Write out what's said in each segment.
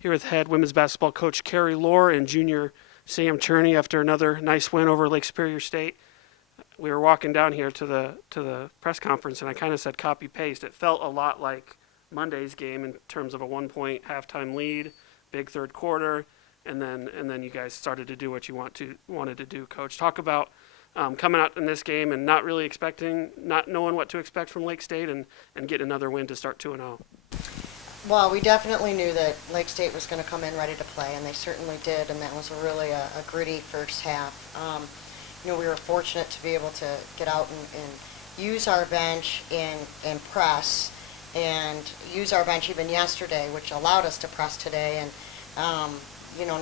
Here with head women's basketball coach Carrie Lohr and junior Sam Cherney after another nice win over Lake Superior State. We were walking down here to the press conference, and I kind of said copy paste. It felt a lot like Monday's game in terms of a 1-point halftime lead, big third quarter, and then you guys started to do what you wanted to do. Coach, talk about coming out in this game and not really expecting, not knowing what to expect from Lake State, and get another win to start 2-0. Well, we definitely knew that Lake State was going to come in ready to play, and they certainly did, and that was really a gritty first half. We were fortunate to be able to get out and use our bench and press, and use our bench even yesterday, which allowed us to press today, and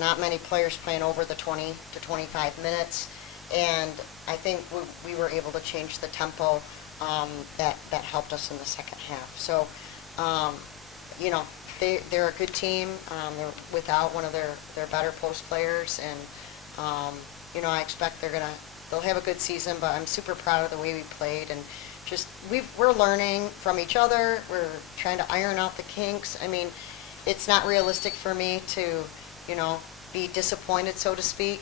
not many players playing over the 20 to 25 minutes, and I think we were able to change the tempo that helped us in the second half. So, they're a good team. They're without one of their better post players, and I expect they'll have a good season. But I'm super proud of the way we played, and we're learning from each other. We're trying to iron out the kinks. I mean, it's not realistic for me to, be disappointed, so to speak,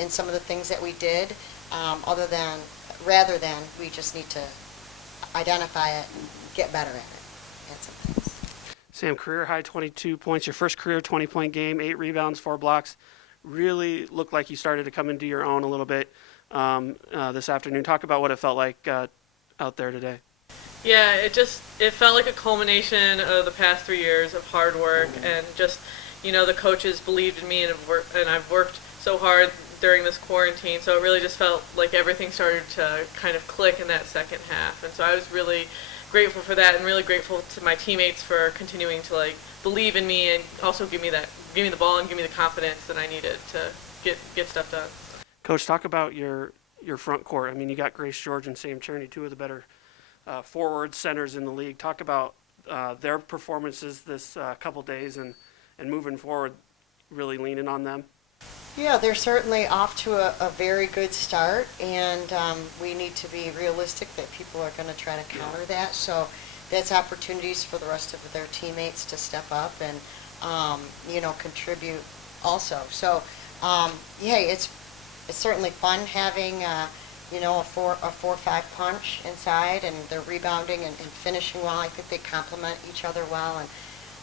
in some of the things that we did. Rather than we just need to identify it and get better at it. That's it. Sam, career high 22 points, your first career 20-point game, 8 rebounds, 4 blocks. Really looked like you started to come into your own a little bit this afternoon. Talk about what it felt like out there today. Yeah, it felt like a culmination of the past 3 years of hard work, and just, the coaches believed in me, and I've worked so hard during this quarantine, so it really just felt like everything started to kind of click in that second half. And so I was really grateful for that, and really grateful to my teammates for continuing to believe in me, and also give me the ball and give me the confidence that I needed to get stuff done. Coach, talk about your front court. I mean, you got Grace George and Sam Cherney, two of the better forward centers in the league. Talk about their performances this couple days and moving forward, really leaning on them. Yeah, they're certainly off to a very good start, and we need to be realistic that people are going to try to counter that. So that's opportunities for the rest of their teammates to step up and, contribute also. So, it's certainly fun having, a 4-5 punch inside, and they're rebounding and finishing well. I think they complement each other well. And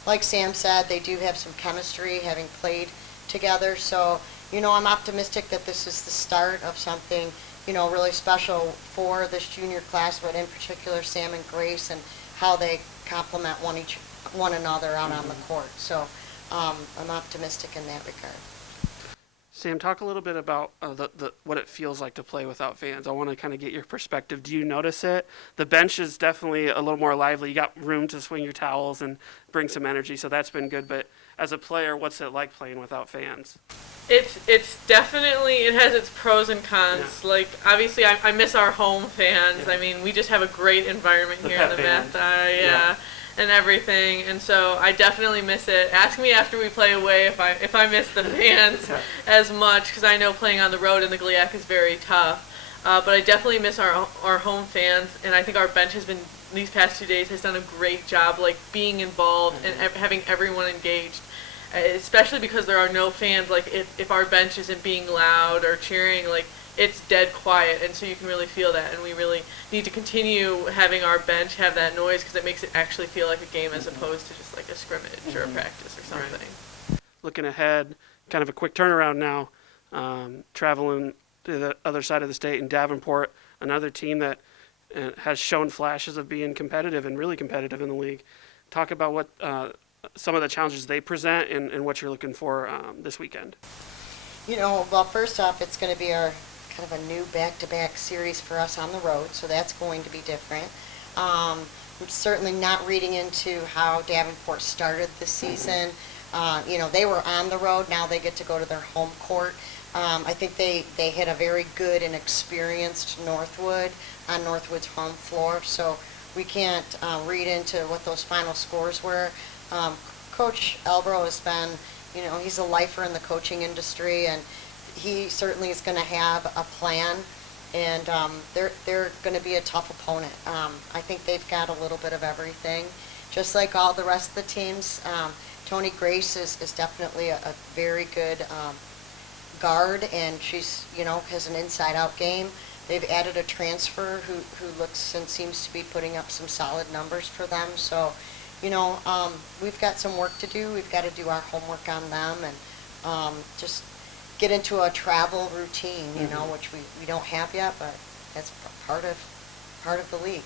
like Sam said, they do have some chemistry, having played together. So, I'm optimistic that this is the start of something, really special for this junior class, but in particular Sam and Grace, and how they complement one another out on the court. So I'm optimistic in that regard. Sam, talk a little bit about what it feels like to play without fans. I want to kind of get your perspective. Do you notice it? The bench is definitely a little more lively. You got room to swing your towels and bring some energy, so that's been good. But as a player, what's it like playing without fans? It's definitely, it has its pros and cons. Yeah. Obviously, I miss our home fans. Yeah. I mean, we just have a great environment here in the Meth. And everything, and so I definitely miss it. Ask me after we play away if I miss the fans as much, because I know playing on the road in the GLIAC is very tough. But I definitely miss our home fans, and I think our bench has been, these past 2 days, has done a great job, being involved and having everyone engaged. Especially because there are no fans. If our bench isn't being loud or cheering, it's dead quiet, and so you can really feel that, and we really need to continue having our bench have that noise, because it makes it actually feel like a game as opposed to just a scrimmage or a practice or something. Right. Looking ahead, kind of a quick turnaround now, traveling to the other side of the state in Davenport, another team that has shown flashes of being competitive and really competitive in the league. Talk about what some of the challenges they present and what you're looking for this weekend. Well, first off, it's going to be our kind of a new back-to-back series for us on the road, so that's going to be different. I'm certainly not reading into how Davenport started the season. They were on the road. Now they get to go to their home court. I think they hit a very good and experienced Northwood on Northwood's home floor, so we can't read into what those final scores were. Coach Elbro has been, he's a lifer in the coaching industry, and he certainly is going to have a plan, and they're going to be a tough opponent. I think they've got a little bit of everything, just like all the rest of the teams. Tony Grace is definitely a very good guard, and she's, has an inside-out game. They've added a transfer who looks and seems to be putting up some solid numbers for them. So, we've got some work to do. We've got to do our homework on them and just get into a travel routine, which we don't have yet, but that's part of the league.